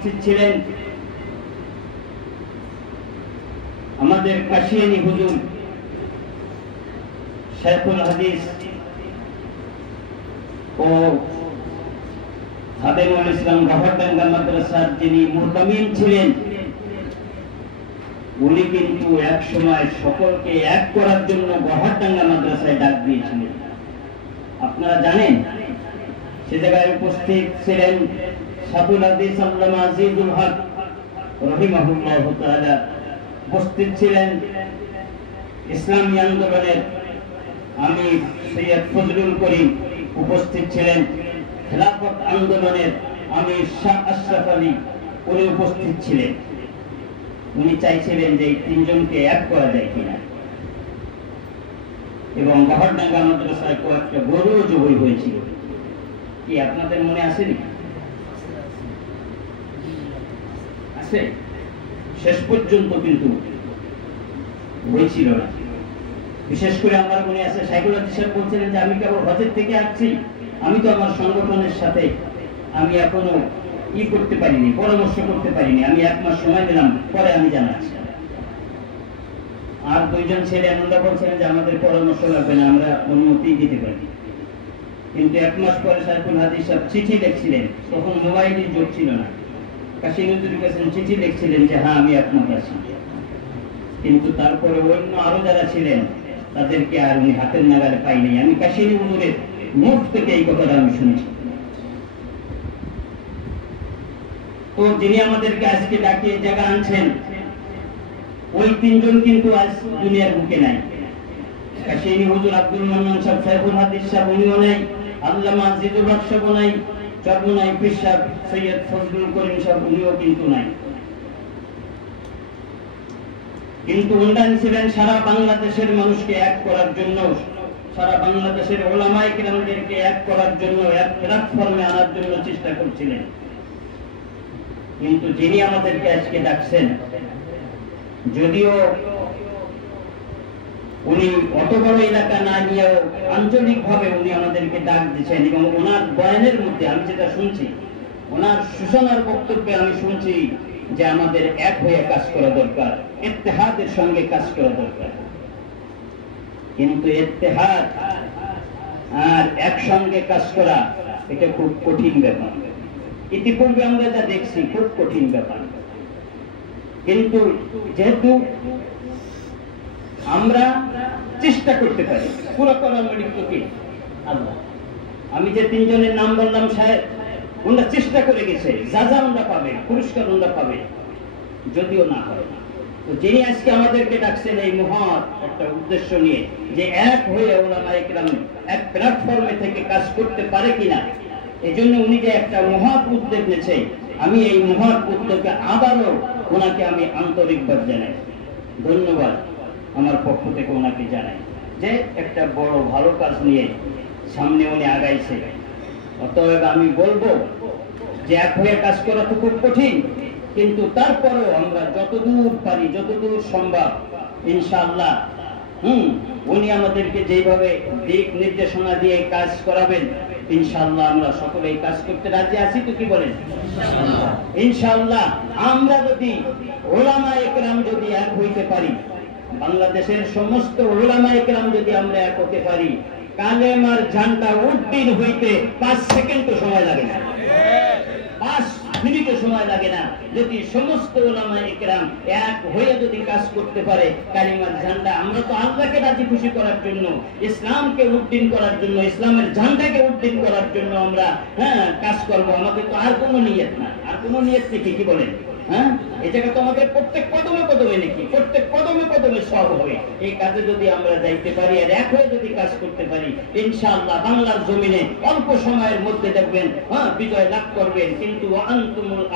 উপস্থিত ছিলেন আমাদের কাশিয়ানী হুজুর শাইখুল হাদিস ও খাদেমুল ইসলাম গহরডাঙ্গা মাদ্রাসার যিনি মুহতামিম ছিলেন, উনি কিন্তু এক সময় সকলকে এক করার জন্য গহরডাঙ্গা মাদ্রাসায় ডাক দিয়েছিলেন। আপনারা জানেন সে জায়গায় উপস্থিত ছিলেন শাইখুল হাদিস আল্লামা আজিজুল হক রাহিমাহুল্লাহ তাআলা, উপস্থিত ছিলেন ইসলামী আন্দোলনের আমির সৈয়দ ফজলুল করিম, উপস্থিত ছিলেন খেলাফত আন্দোলনের আমির শাহ আশরাফ আলী, উনি উপস্থিত ছিলেন। উনি চাইছিলেন যে এই তিনজনকে এক করা যায় কিনা, এবং গহরডাঙ্গা মাদ্রাসায় কয়েকটা গরুও জবাই হয়েছিল। কি আপনাদের মনে আসেনি? আছে? শেষ পর্যন্ত কিন্তু হয়েছিল না। বিশেষ করে আমার মনে আছে শাইখুল হাদিস সাহেব বলছিলেন যে আমি কেবল হজের থেকে আসছি, আমি তো আমার সংগঠনের সাথে আমি এখনো করতে পারিনি, পরামর্শ করতে পারিনি, আমি 1 মাস সময় দিলাম, পরে আমি জানাচ্ছি। আর 2 জন ছেলে এমনটা বলছিলেন যে আমাদের পরামর্শ লাগবে না, আমরা অনুমতি দিতে পারি। কিন্তু 1 মাস পরে শাইখুল হাদিস সাহেব চিঠি লিখছিলেন, তখন মোবাইলের যুগ ছিল না, কাশী হুজুরের কাছে চিঠি লিখছিলেন যে হ্যাঁ আমি একমত আছি। কিন্তু তারপরে অন্য আরো যারা ছিলেন তাদেরকে আর উনি হাতের নাগালে পাইনি। আমি কাশী হুজুরের মুখ থেকে এই কথাটা আমি শুনেছি। তো যিনি আমাদেরকে আজকে ডাকিয়ে জায়গা আনছেন, ওই 3 জন কিন্তু আজ দুনিয়ার বুকে নাই। কাশী হুজুর আব্দুল মান্নান সাহেব, শাইখুল হাদিস সাহেব উনিও নাই, আল্লামা আজিজুল হক সাহেব নাই, চরমনাই পীর সাহেব সৈয়দ ফজলুল করিম সাহেব উনিও কিন্তু নাই। কিন্তু উন্নয়ন ছিলেন সারা বাংলাদেশের মানুষকে এক করার জন্য, সারা বাংলাদেশের ওলামায়ে কিরামদেরকে এক করার জন্য, এক প্ল্যাটফর্মে আনার জন্য চেষ্টা করছিলেন। কিন্তু যিনি আমাদেরকে আজকে ডাকছেন, যদিও উনি অত বড় এলাকা না নিয়েও আঞ্চলিকভাবে উনি আমাদেরকে ডাক দিচ্ছেন, এবং ওনার বয়ানের মধ্যে আমি যেটা শুনছি, ওনার সূচনার বক্তব্যে আমি শুনছি যে আমাদের এক হয়ে কাজ করা দরকার, ইত্তেহাদের সঙ্গে কাজ করা দরকার। কিন্তু ইত্তেহাদ আর একসঙ্গে কাজ করা এটা খুব কঠিন ব্যাপার। ইতিপূর্বে আমরা যা দেখছি খুব কঠিন ব্যাপার। কিন্তু যেহেতু আমরা চেষ্টা করতে পারি, পুরো করার মালিক তো কি? আল্লাহ। আমি যে 3 জনের নাম বললাম, সাহেব ওনারা চেষ্টা করে গেছে, যা যা ওনারা পাবে, পুরস্কার ওনারা পাবে, যদিও না হয়। তো যিনি আজকে আমাদেরকে ডাকছেন এই মহৎ একটা উদ্দেশ্য নিয়ে, যে এক হয়ে ওলামায়ে কিরাম এক প্ল্যাটফর্মে থেকে কাজ করতে পারে কিনা, এই জন্য উনি যে একটা মহৎ উদ্যোগ নিয়েছে, আমি এই মহৎ উদ্যোগকে আবারও ওনাকে আমি আন্তরিকভাবে জানাই, ধন্যবাদ আমার পক্ষ থেকে ওনাকে জানাই, যে একটা বড় ভালো কাজ নিয়ে সামনে উনি আগাইছে। অতএব আমি বলবো যে এক হয়ে কাজ করা তো খুব কঠিন, কিন্তু তারপরেও আমরা যতদূর পারি, যতদূর সম্ভব ইনশাআল্লাহ উনি আমাদেরকে যেভাবে দিক নির্দেশনা দিয়ে কাজ করাবেন, ইনশাআল্লাহ আমরা সকলেই কাজ করতে রাজি আছি। তো কি বলেন? ইনশাআল্লাহ আমরা যদি ওলামায়ে কেরাম যদি এক হইতে পারি, বাংলাদেশের সমস্ত ওলামায়ে কেরাম যদি আমরা এক হতে পারি, কালেমার ঝান্ডা উড্ডীন হইতে 5 সেকেন্ডও সময় লাগে না, 5 মিনিটও সময় লাগে না। যদি সমস্ত ওলামায়ে কেরাম এক হয়ে যদি কাজ করতে পারে, কালেমার ঝান্ডা, আমরা তো আল্লাহকে রাজি খুশি করার জন্য, ইসলামকে উড্ডীন করার জন্য, ইসলামের ঝান্ডাকে উড্ডীন করার জন্য আমরা কাজ করব। আমাদের তো আর কোনো নিয়ত না, আর কোনো নিয়ত নেই। কি বলেন? এই জায়গা তো আমাদের প্রত্যেক কদমে কদমে নাকি, প্রত্যেক কদমে কদমে সব হবে। এই কাজে যদি আমরা যাইতে পারি আর এক হয়ে যদি কাজ করতে পারি, ইনশাআল্লাহ বাংলার জমিনে অল্প সময়ের মধ্যে দেখবেন বিজয় লাভ করবেন। কিন্তু ওয়ান্তুমুল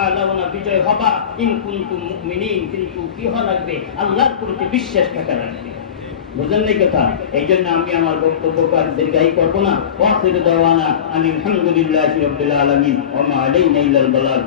আ'লাউনা বিজয় হবা ইন কুনতুম মুমিনিন, কিন্তু কি হওয়া লাগবে? আল্লাহর প্রতি বিশ্বাস থাকা লাগবে। বুঝলেন এই কথা? এই জন্য আমি আমার বক্তব্য দীর্ঘায়ী করবো না। ওয়া আখিরু দাওয়ানা আলহামদুলিল্লাহি রাব্বিল আলামিন ওয়া মা আলাইনা ইল্লাল বালাগ।